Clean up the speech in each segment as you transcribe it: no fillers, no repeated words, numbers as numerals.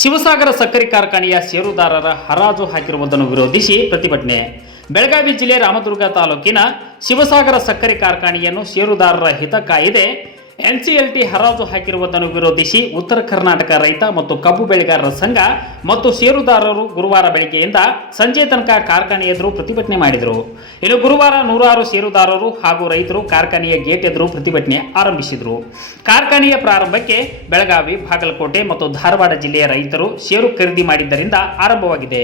ಶಿವಸಾಗರ ಸಕ್ಕರೆ ಕಾರ್ಖಾನೆಯ ಷೇರುದಾರರ ಹರಾಜು ಹಾಕಿರುವುದನ್ನು ವಿರೋಧಿಸಿ ಪ್ರತಿಭಟನೆ. ಬೆಳಗಾವಿ ಜಿಲ್ಲೆ ರಾಮದುರ್ಗ ತಾಲೂಕಿನ ಶಿವಸಾಗರ ಸಕ್ಕರೆ ಕಾರ್ಖಾನೆಯನ್ನು ಷೇರುದಾರರ ಹಿತ ಕಾಯ್ದೆ ಎನ್ಸಿಎಲ್ಟಿ ಹರಾಜು ಹಾಕಿರುವುದನ್ನು ವಿರೋಧಿಸಿ ಉತ್ತರ ಕರ್ನಾಟಕ ರೈತ ಮತ್ತು ಕಬ್ಬು ಬೆಳೆಗಾರರ ಸಂಘ ಮತ್ತು ಷೇರುದಾರರು ಗುರುವಾರ ಬೆಳಗ್ಗೆಯಿಂದ ಸಂಜೆ ತನಕ ಕಾರ್ಖಾನೆ ಎದುರು ಪ್ರತಿಭಟನೆ ಮಾಡಿದರು. ಇನ್ನು ಗುರುವಾರ ನೂರಾರು ಷೇರುದಾರರು ಹಾಗೂ ರೈತರು ಕಾರ್ಖಾನೆಯ ಗೇಟ್ ಎದುರು ಪ್ರತಿಭಟನೆ ಆರಂಭಿಸಿದರು. ಕಾರ್ಖಾನೆಯ ಪ್ರಾರಂಭಕ್ಕೆ ಬೆಳಗಾವಿ, ಬಾಗಲಕೋಟೆ ಮತ್ತು ಧಾರವಾಡ ಜಿಲ್ಲೆಯ ರೈತರು ಷೇರು ಖರೀದಿ ಮಾಡಿದ್ದರಿಂದ ಆರಂಭವಾಗಿದೆ.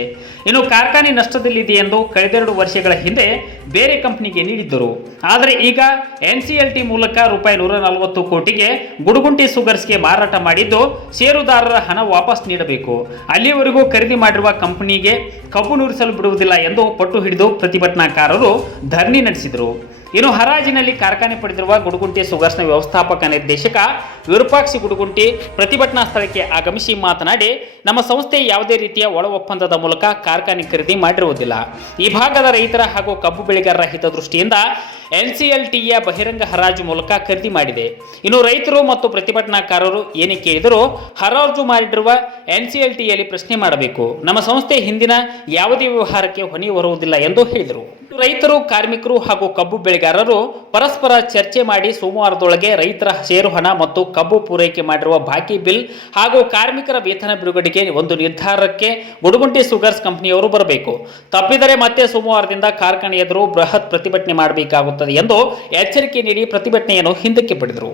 ಇನ್ನು ಕಾರ್ಖಾನೆ ನಷ್ಟದಲ್ಲಿದೆ ಎಂದು ಕಳೆದೆರಡು ವರ್ಷಗಳ ಹಿಂದೆ ಬೇರೆ ಕಂಪನಿಗೆ ನೀಡಿದ್ದರು. ಆದರೆ ಈಗ ಎನ್ಸಿಎಲ್ಟಿ ಮೂಲಕ ರೂಪಾಯಿ 140 ಕೋಟಿಗೆ ಗುಡುಗುಂಟಿ ಸುಗರ್ಸ್ಗೆ ಮಾರಾಟ ಮಾಡಿದ್ದು ಷೇರುದಾರರ ಹಣ ವಾಪಸ್ ನೀಡಬೇಕು. ಅಲ್ಲಿಯವರೆಗೂ ಖರೀದಿ ಮಾಡಿರುವ ಕಂಪನಿಗೆ ಕಬ್ಬು ನುರಿಸಲು ಬಿಡುವುದಿಲ್ಲ ಎಂದು ಪಟ್ಟು ಹಿಡಿದು ಪ್ರತಿಭಟನಾಕಾರರು ಧರಣಿ ನಡೆಸಿದರು. ಇನ್ನು ಹರಾಜಿನಲ್ಲಿ ಕಾರ್ಖಾನೆ ಪಡೆದಿರುವ ಗುಡುಗುಂಟಿ ಸುಗರ್ಸ್ನ ವ್ಯವಸ್ಥಾಪಕ ನಿರ್ದೇಶಕ ವಿರೂಪಾಕ್ಷ ಗುಡುಗುಂಟಿ ಪ್ರತಿಭಟನಾ ಸ್ಥಳಕ್ಕೆ ಆಗಮಿಸಿ ಮಾತನಾಡಿ, ನಮ್ಮ ಸಂಸ್ಥೆ ಯಾವುದೇ ರೀತಿಯ ಒಳ ಒಪ್ಪಂದದ ಮೂಲಕ ಕಾರ್ಖಾನೆ ಖರೀದಿ ಮಾಡಿರುವುದಿಲ್ಲ. ಈ ಭಾಗದ ರೈತರ ಹಾಗೂ ಕಬ್ಬು ಬೆಳೆಗಾರರ ಹಿತದೃಷ್ಟಿಯಿಂದ ಎನ್ಸಿಎಲ್ಟಿಯ ಬಹಿರಂಗ ಹರಾಜು ಮೂಲಕ ಖರೀದಿ ಮಾಡಿದೆ. ಇನ್ನು ರೈತರು ಮತ್ತು ಪ್ರತಿಭಟನಾಕಾರರು ಏನೇ ಕೇಳಿದರೂ ಹರಾಜು ಮಾಡಿರುವ ಎನ್ಸಿಎಲ್ಟಿಯಲ್ಲಿ ಪ್ರಶ್ನೆ ಮಾಡಬೇಕು. ನಮ್ಮ ಸಂಸ್ಥೆ ಹಿಂದಿನ ಯಾವುದೇ ವ್ಯವಹಾರಕ್ಕೆ ಹೊಣೆ ಹೊರುವುದಿಲ್ಲ ಎಂದು ಹೇಳಿದರು. ರೈತರು, ಕಾರ್ಮಿಕರು ಹಾಗೂ ಕಬ್ಬು ಬೆಳೆಗಾರರು ಪರಸ್ಪರ ಚರ್ಚೆ ಮಾಡಿ ಸೋಮವಾರದೊಳಗೆ ರೈತರ ಷೇರು ಹಣ ಮತ್ತು ಕಬ್ಬು ಪೂರೈಕೆ ಮಾಡಿರುವ ಬಾಕಿ ಬಿಲ್ ಹಾಗೂ ಕಾರ್ಮಿಕರ ವೇತನ ಬಿಡುಗಡೆಗೆ ಒಂದು ನಿರ್ಧಾರಕ್ಕೆ ಗುಡುಗುಂಟಿ ಸುಗರ್ಸ್ ಕಂಪನಿಯವರು ಬರಬೇಕು. ತಪ್ಪಿದರೆ ಮತ್ತೆ ಸೋಮವಾರದಿಂದ ಕಾರ್ಖಾನೆ ಎದುರು ಬೃಹತ್ ಪ್ರತಿಭಟನೆ ಮಾಡಬೇಕಾಗುತ್ತದೆ ಎಂದು ಎಚ್ಚರಿಕೆ ನೀಡಿ ಪ್ರತಿಭಟನೆಯನ್ನು ಹಿಂದಕ್ಕೆ ಪಡೆದರು.